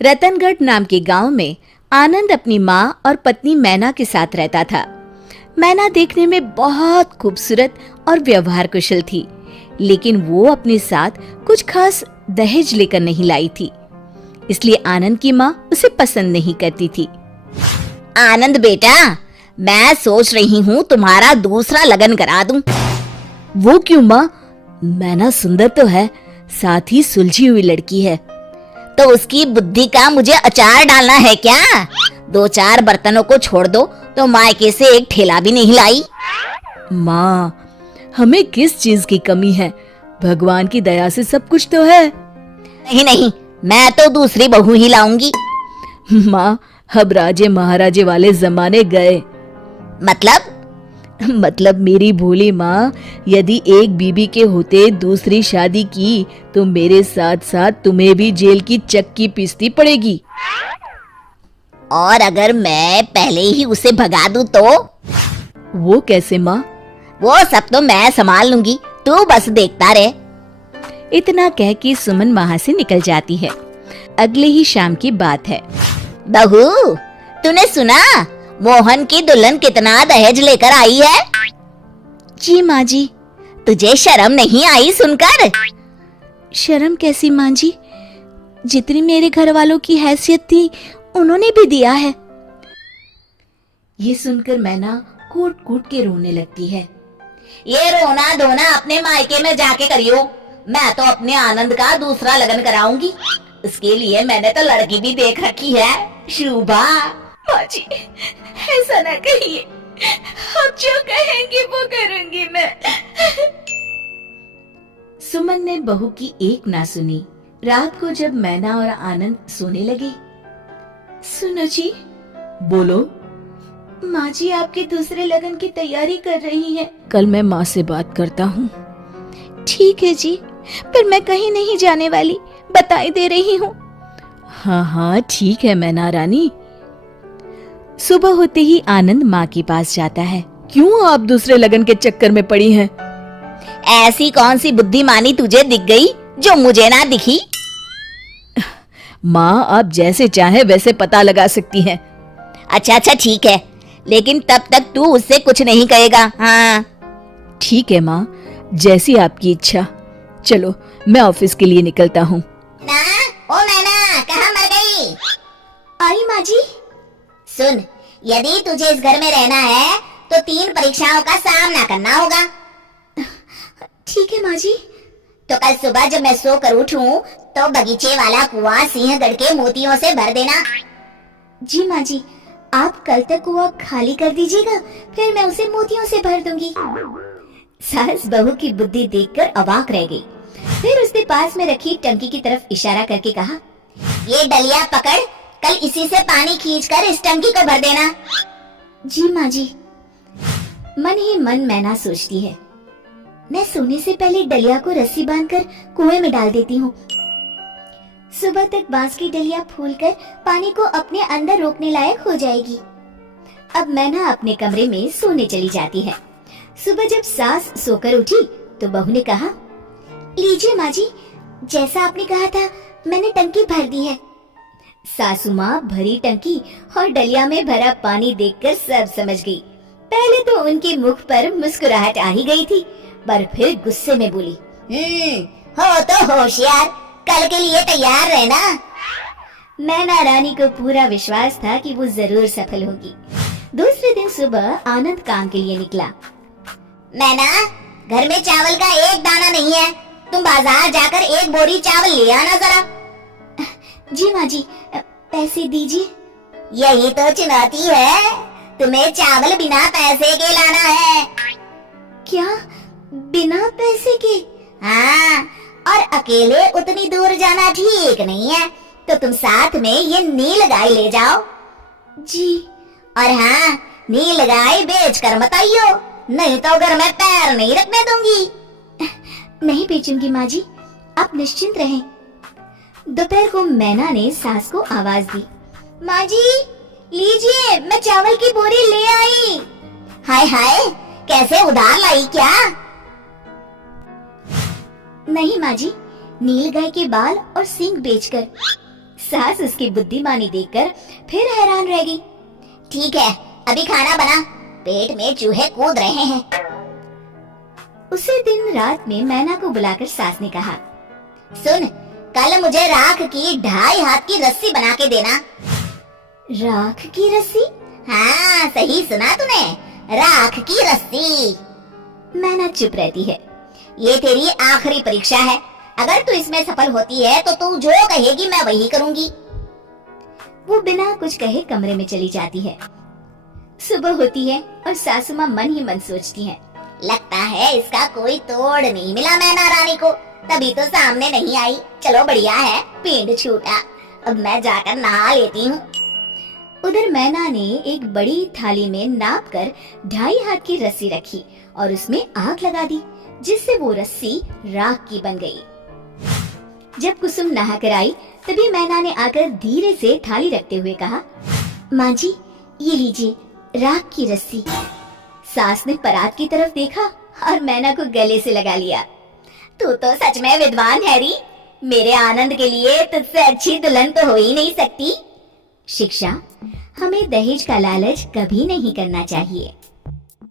रतनगढ़ नाम के गांव में आनंद अपनी माँ और पत्नी मैना के साथ रहता था। मैना देखने में बहुत खूबसूरत और व्यवहार कुशल थी, लेकिन वो अपने साथ कुछ खास दहेज लेकर नहीं लाई थी, इसलिए आनंद की माँ उसे पसंद नहीं करती थी। आनंद बेटा, मैं सोच रही हूँ तुम्हारा दूसरा लगन करा दूं। वो क्यों माँ? मैना सुंदर तो है, साथ ही सुलझी हुई लड़की है। तो उसकी बुद्धि का मुझे अचार डालना है क्या? 2-4 बर्तनों को छोड़ दो तो मायके से एक ठेला भी नहीं लाई। माँ, हमें किस चीज की कमी है? भगवान की दया से सब कुछ तो है। नहीं नहीं, मैं तो दूसरी बहू ही लाऊंगी। माँ, अब राजे महाराजे वाले जमाने गए। मतलब मेरी भोली माँ, यदि एक बीबी के होते दूसरी शादी की तो मेरे साथ साथ तुम्हें भी जेल की चक्की पीसती पड़ेगी। और अगर मैं पहले ही उसे भगा दूं तो? वो कैसे माँ? वो सब तो मैं संभाल लूंगी, तू बस देखता रहे। इतना कह के सुमन वहाँ से निकल जाती है। अगले ही शाम की बात है। बहू, तूने सुना मोहन की दुल्हन कितना दहेज लेकर आई है? जी माँ जी। तुझे शर्म नहीं आई सुनकर? शर्म कैसी माँ जी? जितनी मेरे घर वालों की हैसियत थी उन्होंने भी दिया है। ये सुनकर मैना कूट कूट के रोने लगती है। ये रोना धोना अपने मायके में जाके करियो। मैं तो अपने आनंद का दूसरा लगन कराऊंगी। इसके लिए मैंने तो लड़की भी देख रखी है, शुभा। माँ जी, ऐसा ना कहिए, आप जो कहेंगे वो करूंगी मैं। सुमन ने बहू की एक ना सुनी। रात को जब मैना और आनंद सोने लगे, सुनो जी। बोलो। माँ जी आपके दूसरे लगन की तैयारी कर रही हैं। कल मैं माँ से बात करता हूँ। ठीक है जी, पर मैं कहीं नहीं जाने वाली, बताई दे रही हूँ। हाँ हाँ ठीक है मैना रानी। सुबह होते ही आनंद माँ के पास जाता है। क्यों आप दूसरे लगन के चक्कर में पड़ी हैं? ऐसी कौन सी बुद्धिमानी तुझे दिख गई जो मुझे ना दिखी? माँ, आप जैसे चाहे वैसे पता लगा सकती हैं। अच्छा ठीक है, लेकिन तब तक तू उससे कुछ नहीं कहेगा। हाँ ठीक है माँ, जैसी आपकी इच्छा। चलो मैं ऑफिस के लिए निकलता हूँ। ना, ओ नैना, कहाँ मर गई? आई माँ जी। सुन, यदि तुझे इस घर में रहना है तो 3 परीक्षाओं का सामना करना होगा। ठीक है माँ जी। तो कल सुबह जब मैं सोकर उठूं तो बगीचे वाला कुआं सिंहगढ़ के मोतियों से भर देना। जी माँ जी, आप कल तक कुआं खाली कर दीजिएगा, फिर मैं उसे मोतियों से भर दूंगी। सास बहू की बुद्धि देखकर अवाक रह गई। फिर उसने पास में रखी टंकी की तरफ इशारा करके कहा, ये डलिया पकड़, कल इसी से पानी खींचकर इस टंकी को भर देना। जी माँ जी। मन ही मन मैना सोचती है, मैं सोने से पहले डलिया को रस्सी बांधकर कुएं में डाल देती हूँ। सुबह तक बांस की डलिया फूलकर पानी को अपने अंदर रोकने लायक हो जाएगी। अब मैना अपने कमरे में सोने चली जाती है। सुबह जब सास सोकर उठी तो बहू ने कहा, लीजिए माँ जी, जैसा आपने कहा था मैंने टंकी भर दी है। सासू माँ भरी टंकी और डलिया में भरा पानी देखकर सब समझ गई। पहले तो उनके मुख पर मुस्कुराहट आ ही गई थी, पर फिर गुस्से में बोली, हो तो होशियार, कल के लिए तैयार रहना। मैना रानी को पूरा विश्वास था कि वो जरूर सफल होगी। दूसरे दिन सुबह आनंद काम के लिए निकला। मैना, घर में चावल का एक दाना नहीं है, तुम बाजार जाकर 1 बोरी चावल ले आना जरा। जी माँ जी, पैसे दीजिए। यही तो चुनौती है, तुम्हें चावल बिना पैसे के लाना है। क्या, बिना पैसे के? हाँ, और अकेले उतनी दूर जाना ठीक नहीं है, तो तुम साथ में ये नील गाय ले जाओ। जी। और हाँ, नील गाय बेच कर मत आइयो, नहीं तो घर में पैर नहीं रखने दूंगी। नहीं बेचूंगी माँ जी, आप निश्चिंत रहें। दोपहर को मैना ने सास को आवाज दी, माँ जी लीजिए, मैं चावल की बोरी ले आई। हाय हाय, कैसे उधार लाई क्या? नहीं माँ जी, नील गाय के बाल और सींग बेचकर। सास उसकी बुद्धिमानी देखकर फिर हैरान रह गई। ठीक है, अभी खाना बना, पेट में चूहे कूद रहे हैं। उसी दिन रात में मैना को बुलाकर सास ने कहा, सुन, कल मुझे राख की 2.5 हाथ की रस्सी बना के देना। राख की रस्सी? हाँ, सही सुना तूने, राख की रस्सी। मैना चुप रहती है। ये तेरी आखिरी परीक्षा है, अगर तू इसमें सफल होती है तो तू जो कहेगी मैं वही करूंगी। वो बिना कुछ कहे कमरे में चली जाती है। सुबह होती है और सासू माँ मन ही मन सोचती हैं, लगता है इसका कोई तोड़ नहीं मिला मैना रानी को, तभी तो सामने नहीं आई। चलो बढ़िया है, पिंड छूटा, अब मैं जाकर नहा लेती हूँ। उधर मैना ने एक बड़ी थाली में नाप कर 2.5 हाथ की रस्सी रखी और उसमें आग लगा दी, जिससे वो रस्सी राख की बन गई। जब कुसुम नहाकर आई तभी मैना ने आकर धीरे से थाली रखते हुए कहा, माँ जी ये लीजिए राख की रस्सी। सास ने परात की तरफ देखा और मैना को गले से लगा लिया। तू तो सच में विद्वान है री, मेरे आनंद के लिए तुझसे अच्छी दुल्हन तो हो ही नहीं सकती। शिक्षा, हमें दहेज का लालच कभी नहीं करना चाहिए।